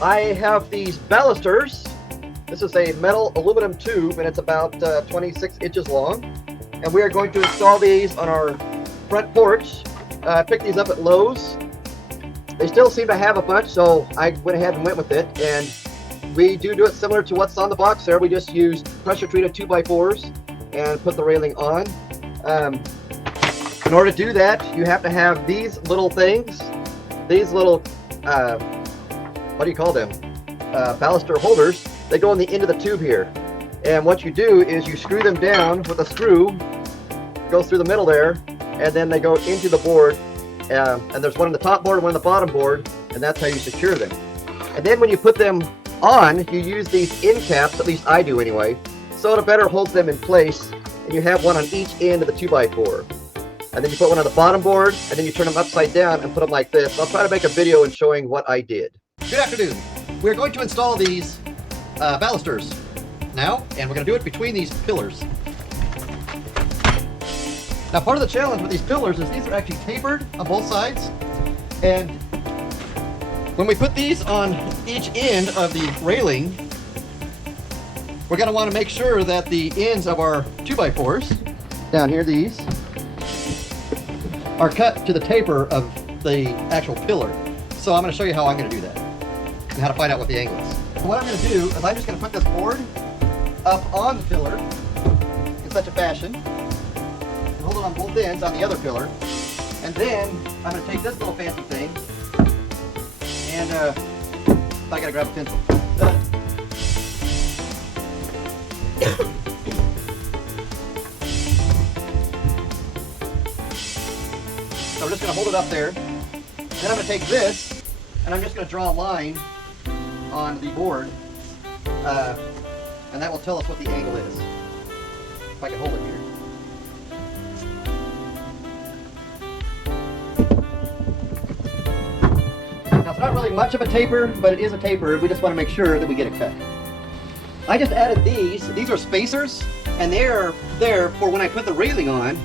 I have these balusters. This is a metal aluminum tube, and it's about 26 inches long. And we are going to install these on our front porch. I picked these up at Lowe's. They still seem to have a bunch, so I went ahead and went with it. And we do it similar to what's on the box there. We just use pressure treated 2x4s and put the railing on. In order to do that, you have to have these little things, these little, what do you call them? Baluster holders. They go on the end of the tube here. And what you do is you screw them down with a screw, goes through the middle there, and then they go into the board. And there's one on the top board and one on the bottom board, and that's how you secure them. And then when you put them on, you use these end caps, at least I do anyway, so it better holds them in place, and you have one on each end of the 2x4. And then you put one on the bottom board, and then you turn them upside down and put them like this. I'll try to make a video and showing what I did. Good afternoon. We're going to install these balusters now, and we're going to do it between these pillars. Now, part of the challenge with these pillars is these are actually tapered on both sides, and when we put these on each end of the railing, we're going to want to make sure that the ends of our 2x4s, down here these, are cut to the taper of the actual pillar. So I'm going to show you how I'm going to do that and how to find out what the angle is. So what I'm going to do is I'm just going to put this board up on the pillar in such a fashion, and hold it on both ends on the other pillar, and then I'm going to take this little fancy thing and I got to grab a pencil. So I'm just going to hold it up there. Then I'm going to take this and I'm just going to draw a line on the board, and that will tell us what the angle is. If I can hold it here. Now it's not really much of a taper, but it is a taper. We just want to make sure that we get it cut. I just added these. These are spacers, and they're there for when I put the railing on,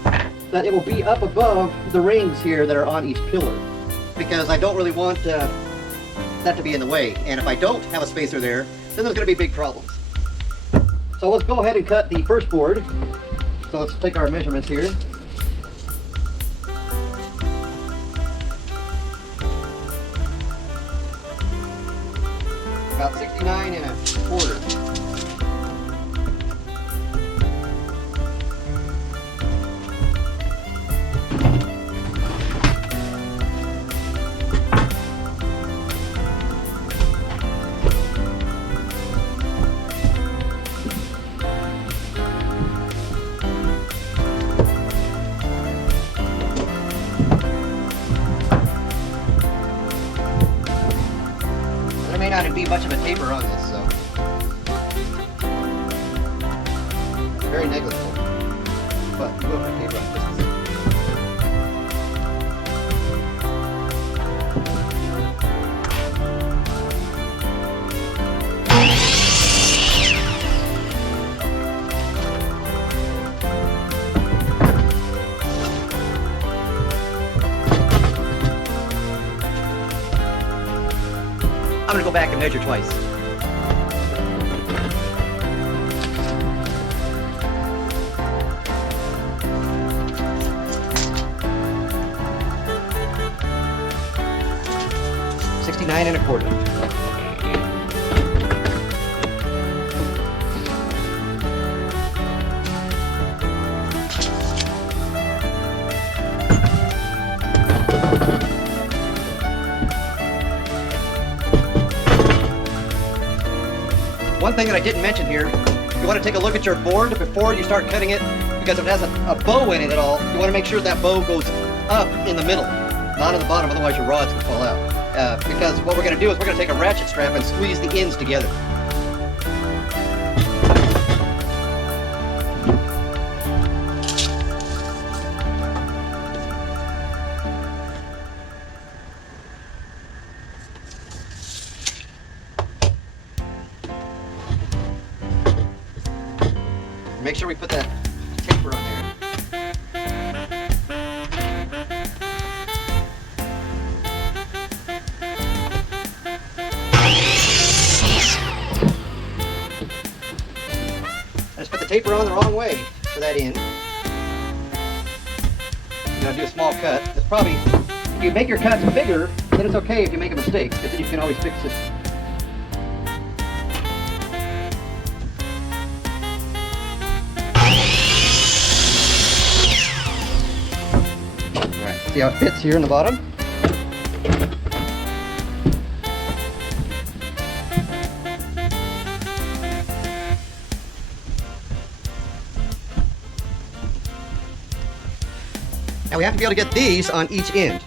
that it will be up above the rings here that are on each pillar, because I don't really want that to be in the way. And if I don't have a spacer there, then there's going to be big problems. So let's go ahead and cut the first board. So let's take our measurements here. About 69 1/4. There may not be much of a taper on this, so very negligible, but you will have a taper on this. I'm going to go back and measure twice. $69 1/4. One thing that I didn't mention here, you want to take a look at your board before you start cutting it, because if it has a bow in it at all, you want to make sure that bow goes up in the middle, not in the bottom, otherwise your rod's going to fall out. Because what we're going to do is we're going to take a ratchet strap and squeeze the ends together. Make sure we put that taper on there. taper on the wrong way for that end. I'm going to do a small cut. It's probably, if you make your cuts bigger, then it's okay if you make a mistake, because then you can always fix it. Alright, see how it fits here in the bottom? Now we have to be able to get these on each end.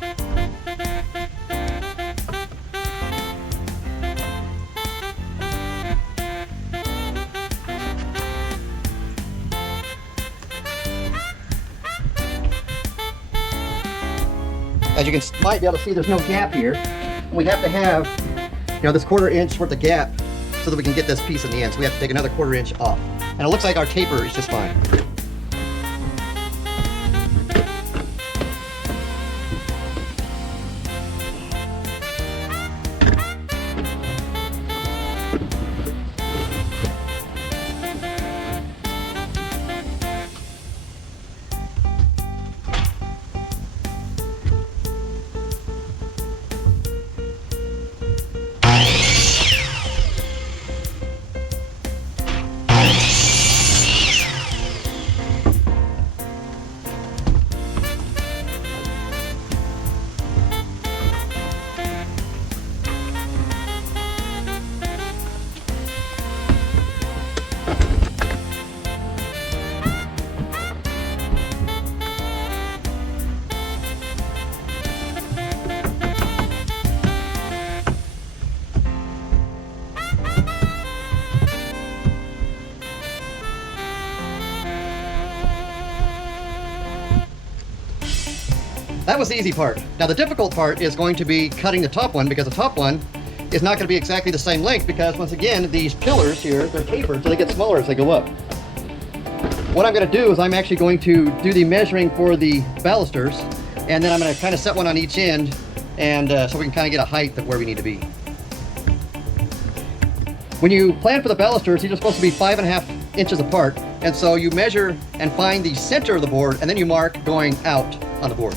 As you might be able to see, there's no gap here. We have to have, this 1/4 inch worth of gap so that we can get this piece in the end. So we have to take another 1/4 inch off. And it looks like our taper is just fine. That was the easy part. Now the difficult part is going to be cutting the top one, because the top one is not going to be exactly the same length, because once again, these pillars here, they're tapered so they get smaller as they go up. What I'm going to do is I'm actually going to do the measuring for the balusters, and then I'm going to kind of set one on each end, and so we can kind of get a height of where we need to be. When you plan for the balusters, these are supposed to be 5.5 inches apart, and so you measure and find the center of the board, and then you mark going out on the board.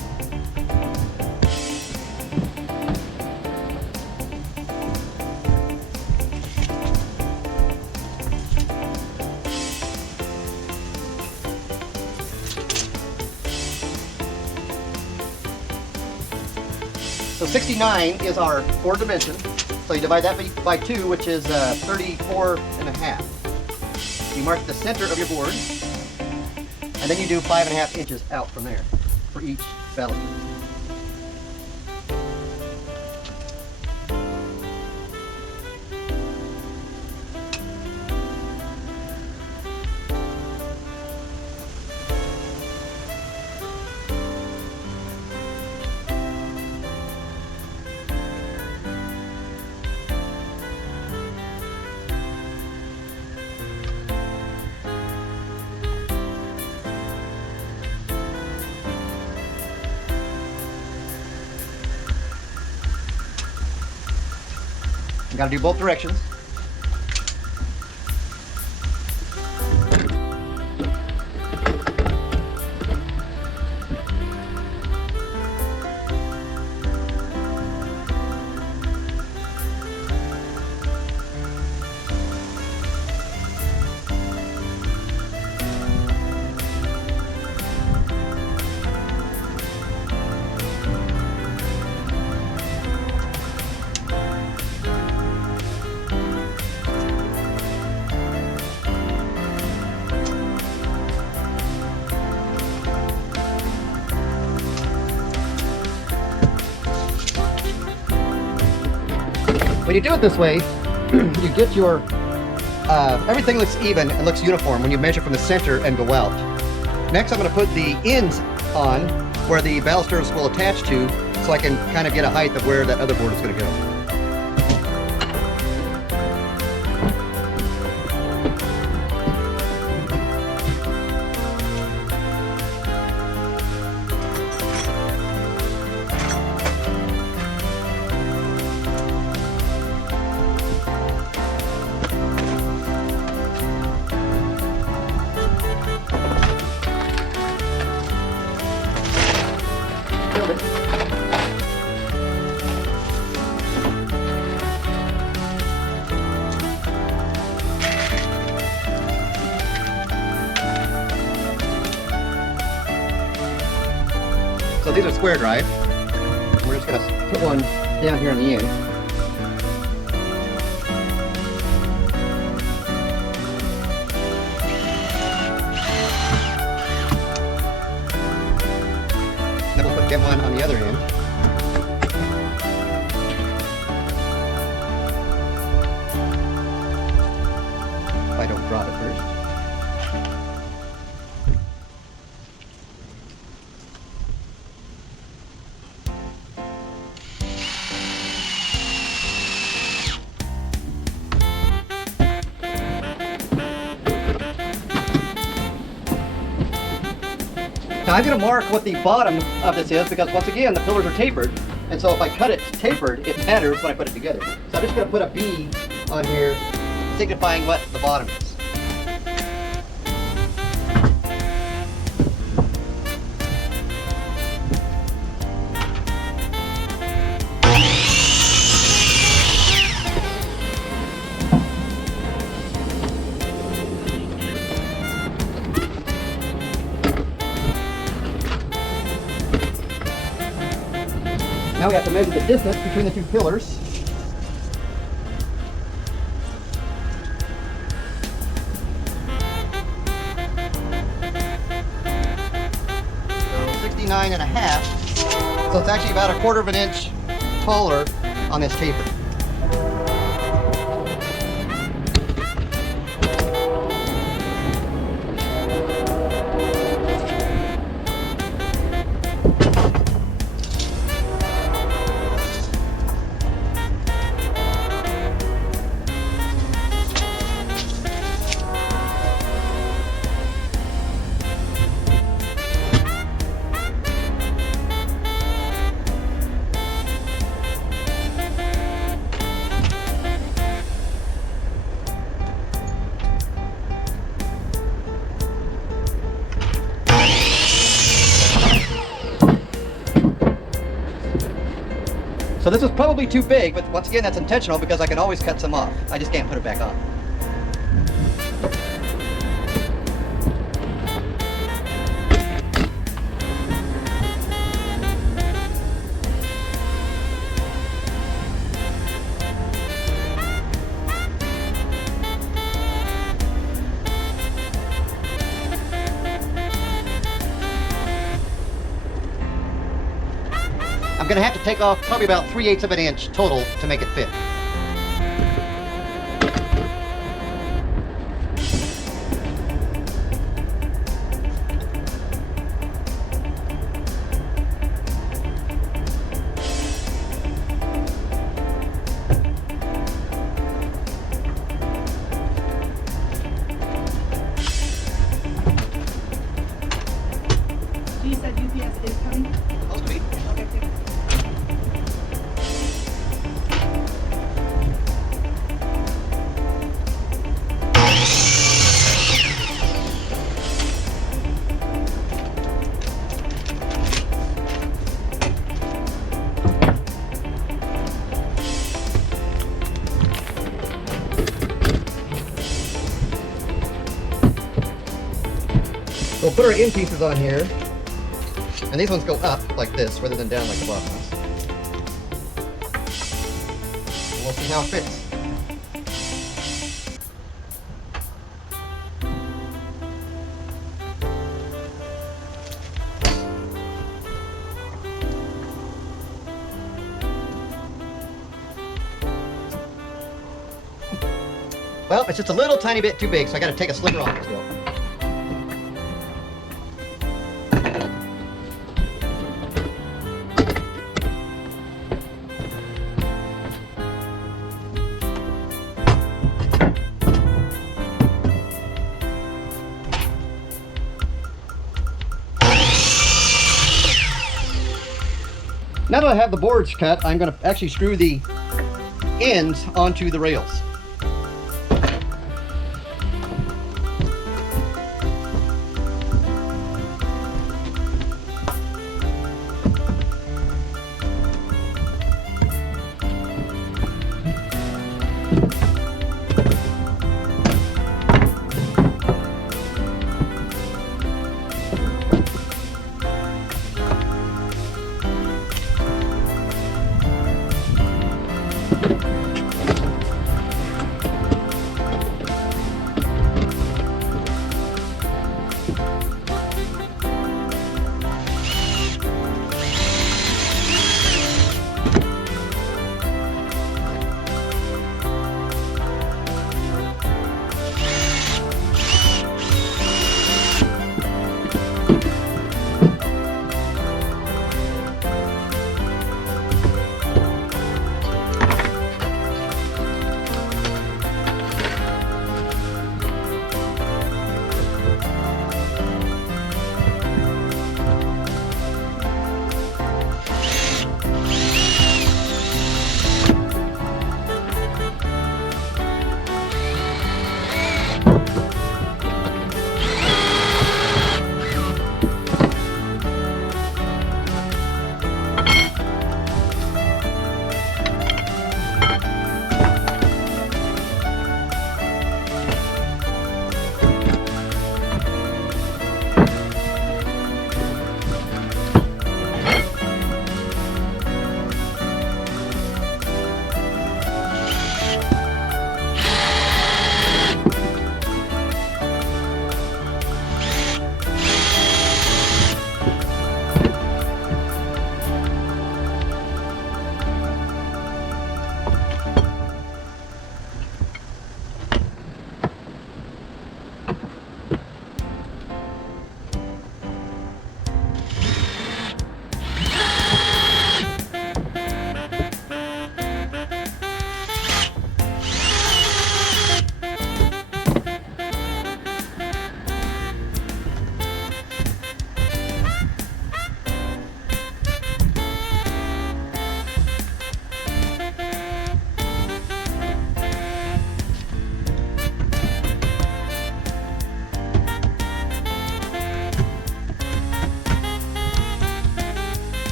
So 69 is our board dimension. So you divide that by 2, which is 34.5. You mark the center of your board, and then you do 5.5 inches out from there for each baluster. You gotta do both directions. When you do it this way, you get your, everything looks even and looks uniform when you measure from the center and go out. Next, I'm going to put the ends on where the balusters will attach to, so I can kind of get a height of where that other board is going to go. these are square drive. We're just going to put one down here on the end. Then we'll get one on the other end. If I don't drop it first. Now I'm going to mark what the bottom of this is because once again the pillars are tapered, and so if I cut it tapered it matters when I put it together. So I'm just going to put a B on here signifying what the bottom is. Now we have to measure the distance between the two pillars. So 69.5. So it's actually about 1/4 of an inch taller on this taper. So this is probably too big, but once again that's intentional because I can always cut some off. I just can't put it back on. I'm going to have to take off probably about 3/8 of an inch total to make it fit. You said UPS is coming? Supposed to be. Okay, thank you. We'll put our end pieces on here, and these ones go up like this rather than down like the bottom ones. And we'll see how it fits. Well, it's just a little tiny bit too big, so I got to take a sliver off it still. Now that I have the boards cut, I'm going to actually screw the ends onto the rails.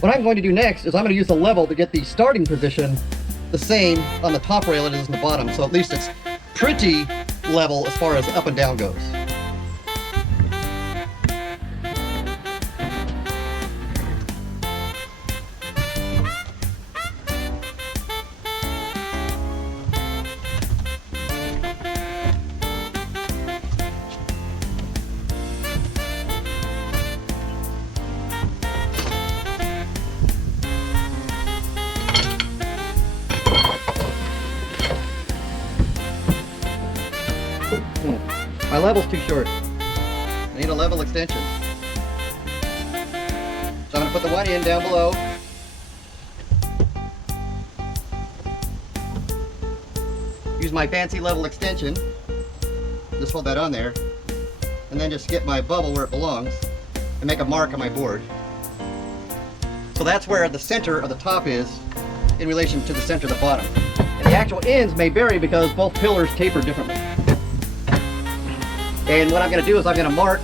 What I'm going to do next is I'm going to use the level to get the starting position the same on the top rail as it is on the bottom, so at least it's pretty level as far as up and down goes. My level's too short. I need a level extension. So I'm going to put the one in down below. Use my fancy level extension. Just hold that on there. And then just get my bubble where it belongs and make a mark on my board. So that's where the center of the top is in relation to the center of the bottom. And the actual ends may vary because both pillars taper differently. And what I'm going to do is I'm going to mark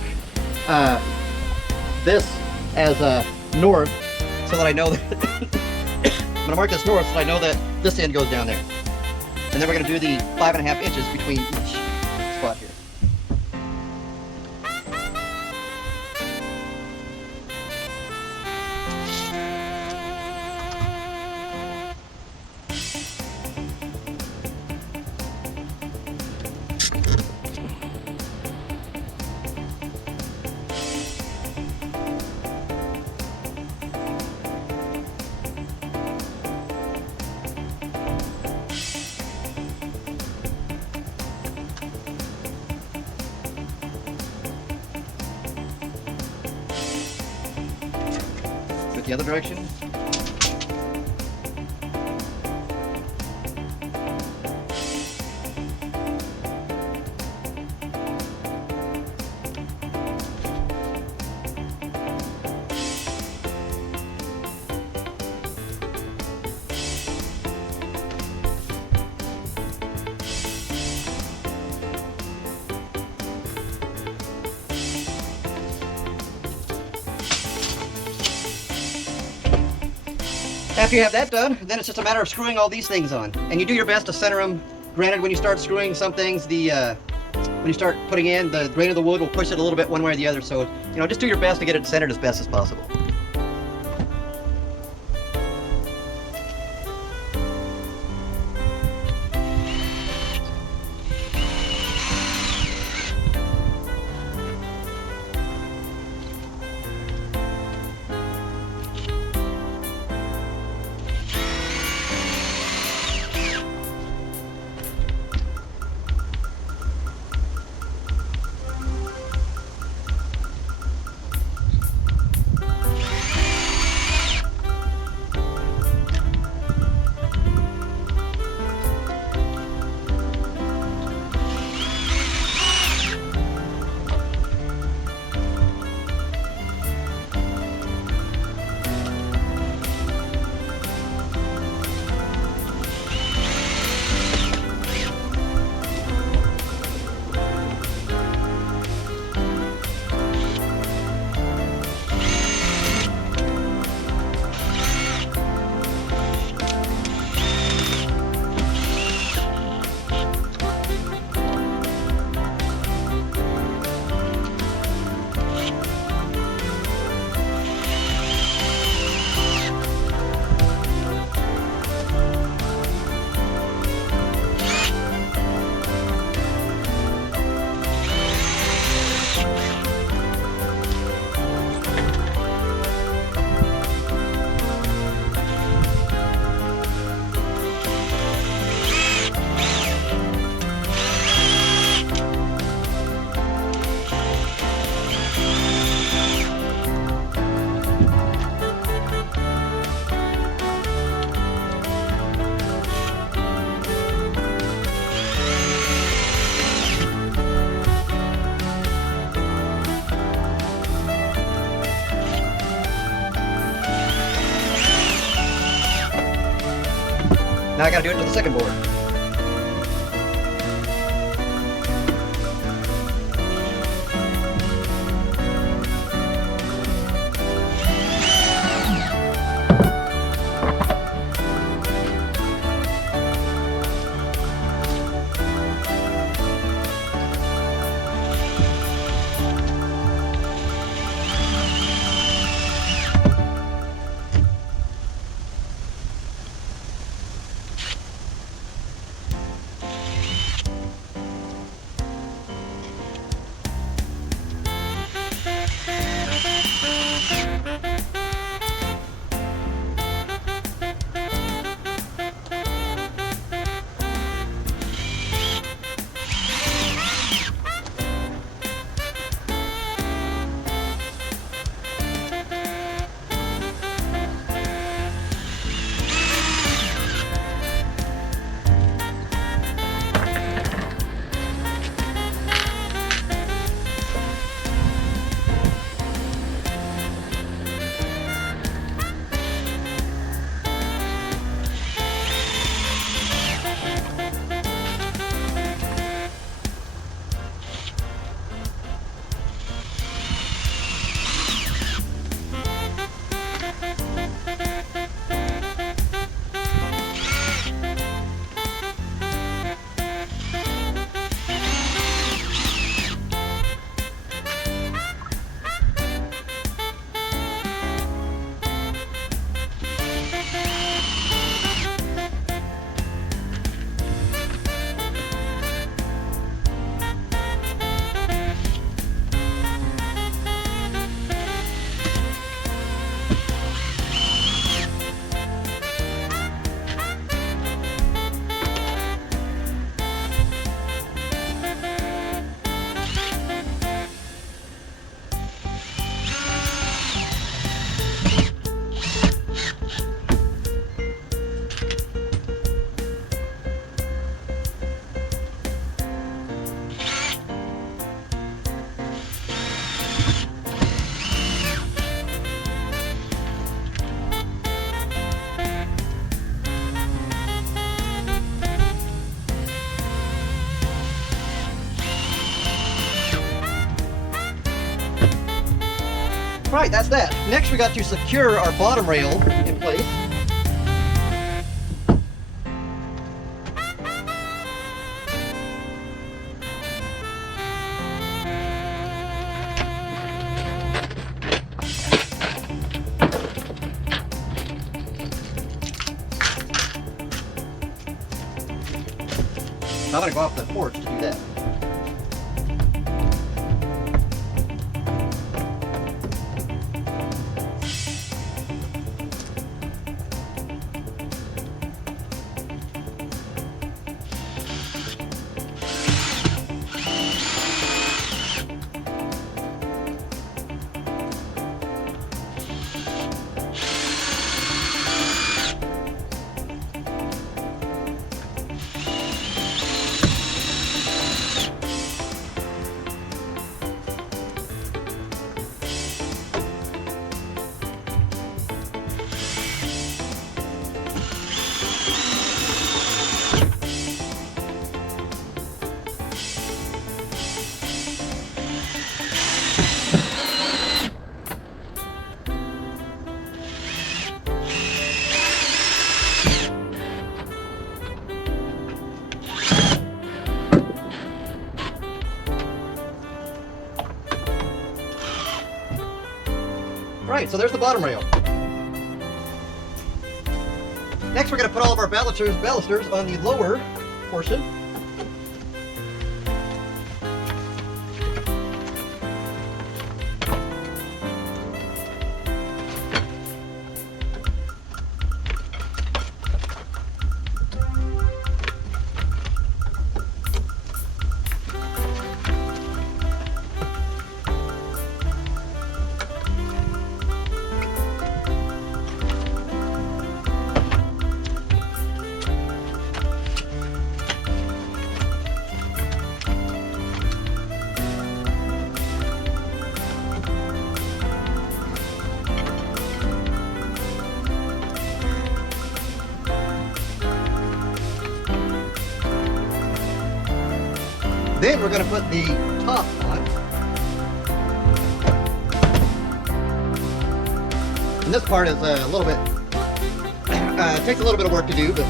this as north so that I know that I'm going to mark this north so that I know that this end goes down there. And then we're going to do the 5.5 inches between each spot here. The other direction. After you have that done, then it's just a matter of screwing all these things on. And you do your best to center them. Granted, when you start screwing some things, when you start putting in, the grain of the wood will push it a little bit one way or the other. So, you know, just do your best to get it centered as best as possible. Now I gotta do it to the second board. Right, that's that. Next we got to secure our bottom rail in place. I'm going to go off the porch to do that. Right, so there's the bottom rail. Next we're going to put all of our balusters on the lower portion. Then we're going to put the top on. And this part is a little bit, takes a little bit of work to do, but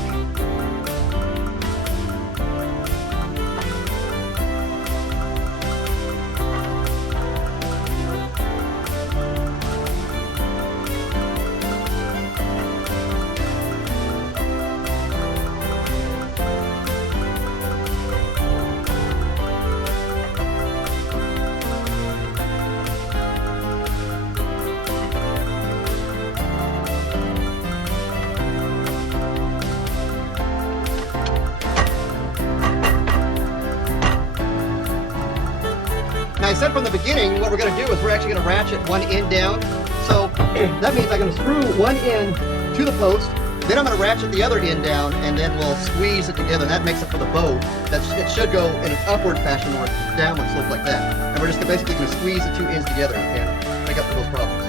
I said from the beginning, what we're going to do is we're actually going to ratchet one end down. So that means I'm going to screw one end to the post, then I'm going to ratchet the other end down, and then we'll squeeze it together. That makes it for the bow. It should go in an upward fashion or a downward slope like that. And we're just basically going to squeeze the two ends together and make up for those problems.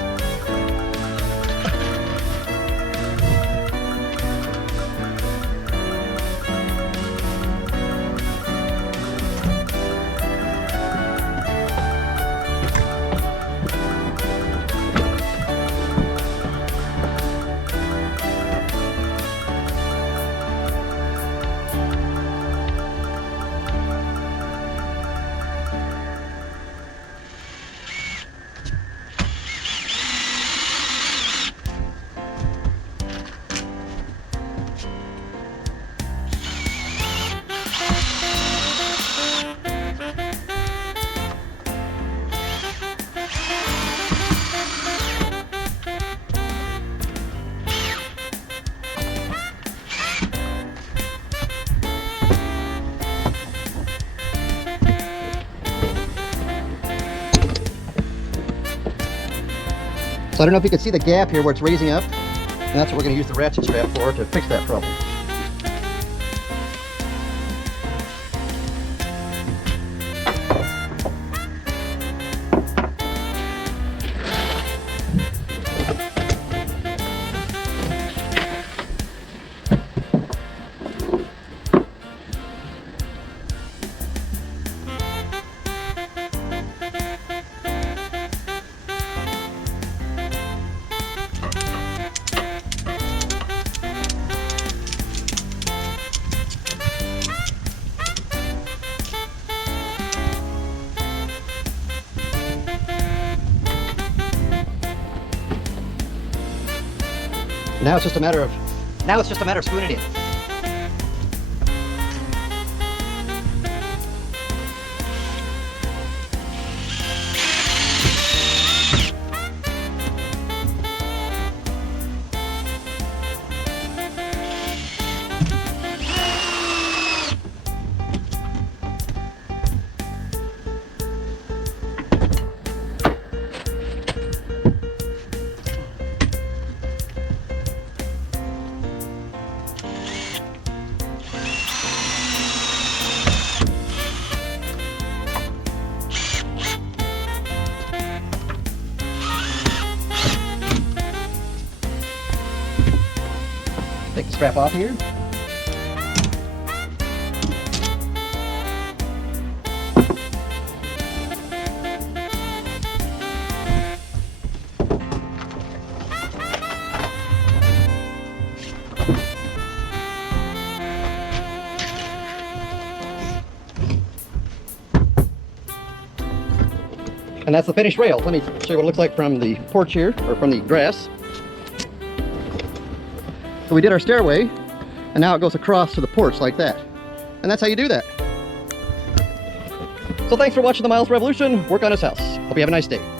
So I don't know if you can see the gap here where it's raising up, and that's what we're going to use the ratchet strap for to fix that problem. Now it's just a matter of screwing it in. Take the strap off here. And that's the finished rail. Let me show you what it looks like from the porch here, or from the grass. So we did our stairway, and now it goes across to the porch like that. And that's how you do that. So thanks for watching the Miles Revolution. Work on his house. Hope you have a nice day.